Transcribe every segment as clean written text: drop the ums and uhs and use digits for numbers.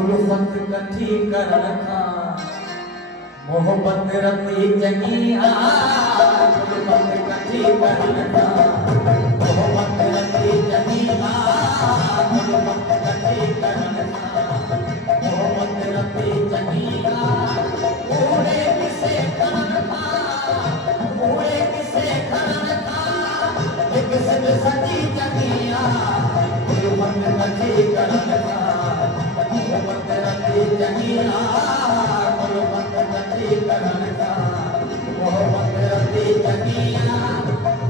उल्फत कठी कर रखा मोहब्बत रती जगी उल्फत कठी कर रखा मोहब्बत रती जगी उल्फत कठी कर रखा मोहब्बत रती जगी पूरे किसे कर रखा पूरे किसे कर रखा एक सज सजी जगिया उल्फत कठी कर रखा मोहब्बत रती जगिया उल्फत कठी कर रखा मोहब्बत रती जगिया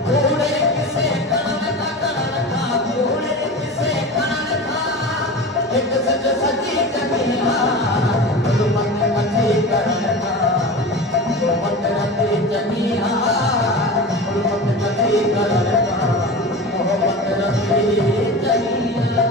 पूरे किसे कर रखा पूरे किसे कर रखा एक सज सजी जगिया उल्फत कठी कर रखा मोहब्बत रती जगिया उल्फत कठी कर रखा मोहब्बत रती जगिया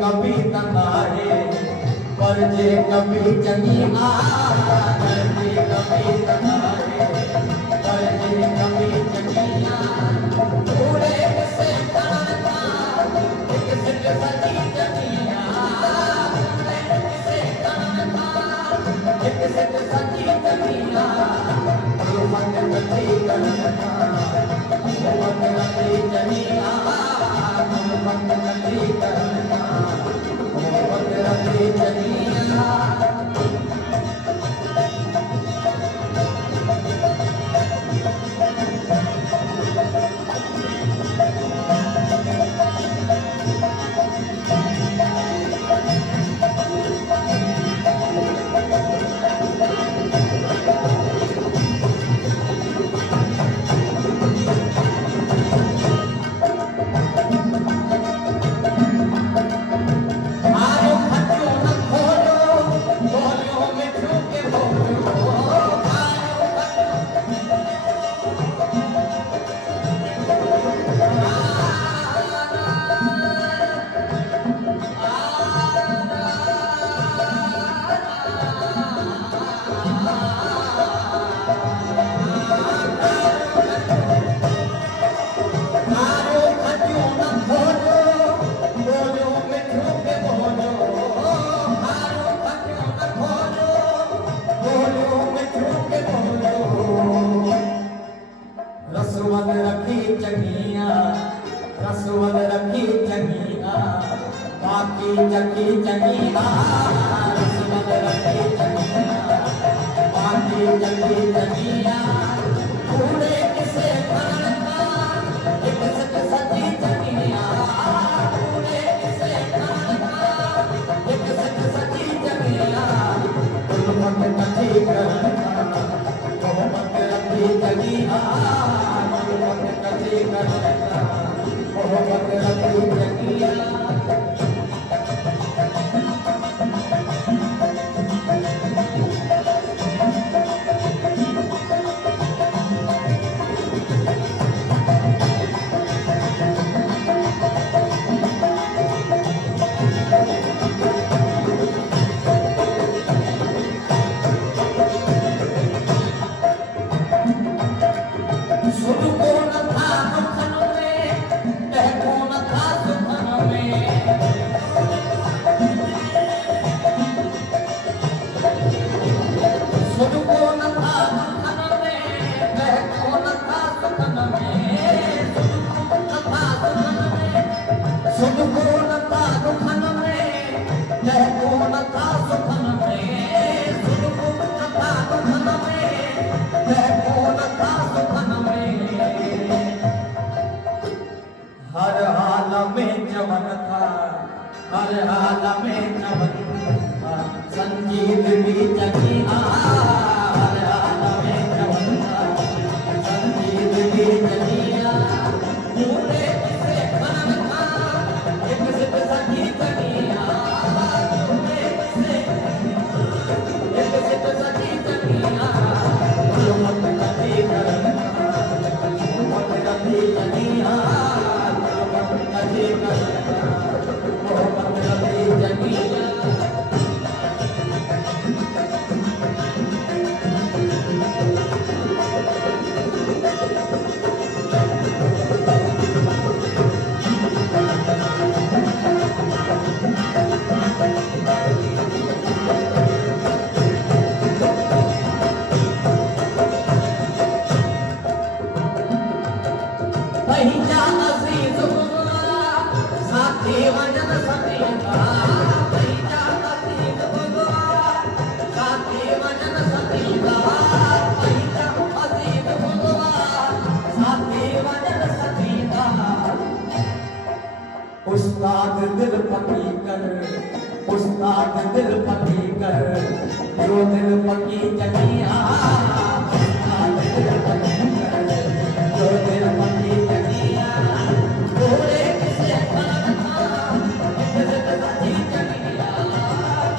कभी तनाहे पर जे कभी जगी करती कभी तनाहे पर जे कभी जगिया पूरे किसे करता एक सिर सजी जगिया पूरे किसे करता एक सिर सजी जगिया उल्फत कठी कर रखा मोहब्बत रती जगिया उल्फत कठी कर रखा मोहब्बत रती जगिया रसवद रखी जगिया रसवद रखी जगिया बाकी जगी जगिया रसवद रखी जगिया बाकी जगी जगिया पूरे किसे कर रखा एक सज सजी जगिया पूरे किसे कर रखा एक सज सजी जगिया उल्फत कठी कर रखा मोहब्बत रती जगिया उल्फत कठी कर रखा मोहब्बत रती जगिया सुध को न था सुखन में, कह को न था सुखन में। में नवन संगीत की चकिया में नवन संगीत की चकिया पूरे किसे मन था एक सिद्ध सखी चकिया पूरे किसे एक सिद्ध सखी चकिया मत कभी करन मत कभी चकिया मत कभी करन मत कभी चकिया पहिला अजीज हुआ साथी वजन सतीका पहिला अजीज हुआ साथी वजन सतीका पहिला अजीज हुआ साथी वजन सतीका उस्ताद दिल पकी कर उस्ताद दिल पकी कर जो दिल पकी चकिया